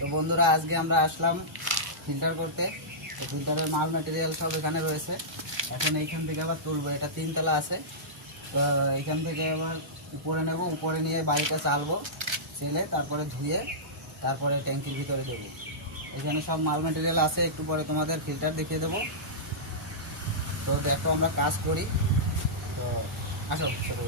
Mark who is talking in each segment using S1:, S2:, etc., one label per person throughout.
S1: তো বন্ধুরা, আজকে আমরা আসলাম ফিল্টার করতে। তো ফিল্টারের মাল ম্যাটেরিয়াল সব এখানে রয়েছে। এখন এইখান থেকে আবার তুলবো, এটা তিনতলা আছে। তো এইখান থেকে আবার উপরে নেব, উপরে নিয়ে বাড়িটা চালবো ছেলে তারপরে ধুয়ে তারপরে ট্যাঙ্কির ভিতরে দেবো। এখানে সব মাল ম্যাটেরিয়াল আছে, একটু পরে তোমাদের ফিল্টার দেখিয়ে দেবো। তো দেখো, আমরা কাজ করি। তো আসো, ছোটো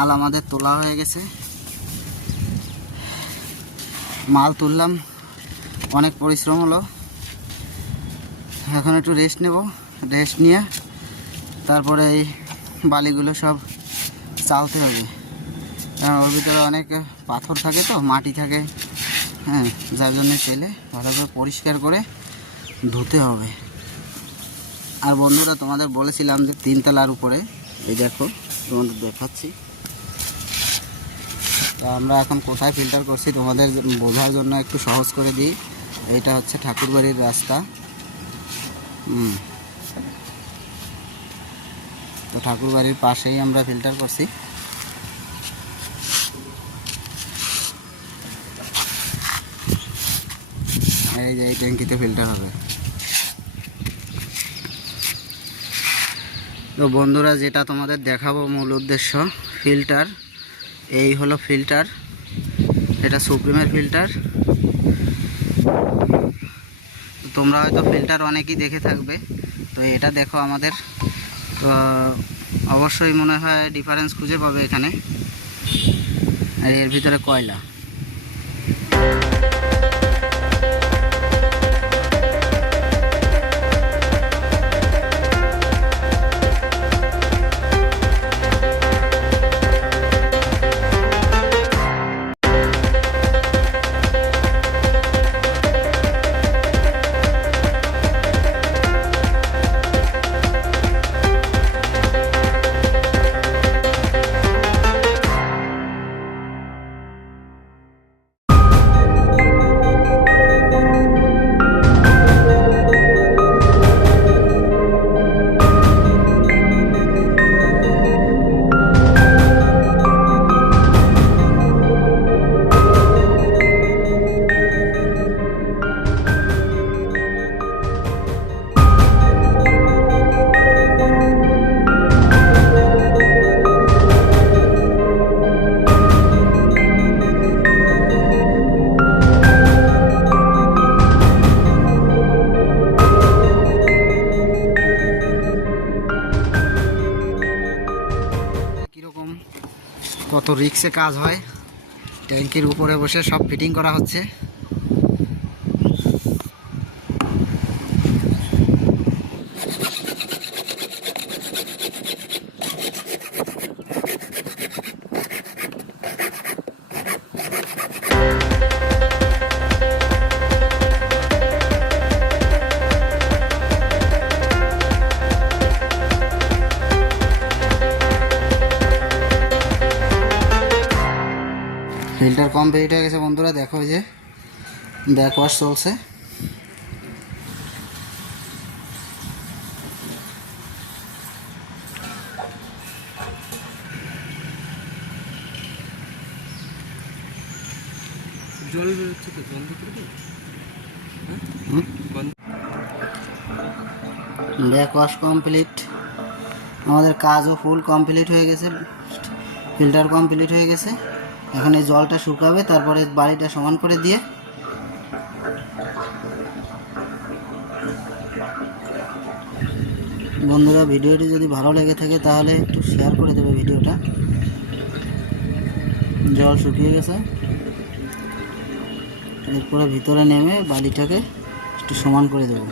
S1: মাল আমাদের তোলা হয়ে গেছে। মাল তুললাম, অনেক পরিশ্রম হলো। এখন একটু রেস্ট নেব রেস্ট নিয়ে তারপরে এই বালিগুলো সব চালতে হবে। কারণ ওর ভিতরে অনেক পাথর থাকে তো, মাটি থাকে হ্যাঁ যার জন্য চাইলে ভালো করে পরিষ্কার করে ধুতে হবে। আর বন্ধুরা, তোমাদের বলেছিলাম যে তিনতলার উপরে, এই দেখো, তোমাদের দেখাচ্ছি। আমরা এখন কোথায় ফিল্টার করছি তোমাদের বোঝার জন্য একটু সহজ করে দিই। এইটা হচ্ছে ঠাকুরবাড়ির রাস্তা। তো ঠাকুরবাড়ির পাশেই আমরা ফিল্টার করছি। এই যে এই ট্যাঙ্কিতে ফিল্টার হবে। তো বন্ধুরা, যেটা তোমাদের দেখাবো মূল উদ্দেশ্য ফিল্টার এই হলো ফিল্টার এটা সুপ্রিমের ফিল্টার তোমরা হয়তো ফিল্টার অনেকেই দেখে থাকবে। তো এটা দেখো আমাদের অবশ্যই মনে হয় ডিফারেন্স খুঁজে পাবে এখানে। আর এর ভিতরে কয়লা। কত রিক্সে কাজ হয় ট্যাঙ্কির উপরে বসে সব ফিটিং করা হচ্ছে। ফিল্টার কমপ্লিট হয়ে গেছে বন্ধুরা দেখো যে ব্যাক ওয়াশ চলছে।
S2: জল বেরোচ্ছে তো বন্ধ করে দেবো
S1: হুম?
S2: বন্ধ
S1: ব্যাক ওয়াশ কমপ্লিট আমাদের কাজও ফুল কমপ্লিট হয়ে গেছে। ফিল্টার কমপ্লিট হয়ে গেছে। এখন জলটা শুকাবে, তারপরে বাড়িটা সমান করে দিয়ে বন্ধুরা ভিডিওটি যদি ভালো লেগে থাকে তাহলে একটু শেয়ার করে দেবে ভিডিওটা। জল শুকিয়ে গেছে। এরপরে ভিতরে নেমে বালিটাকে একটু সমান করে দেবো।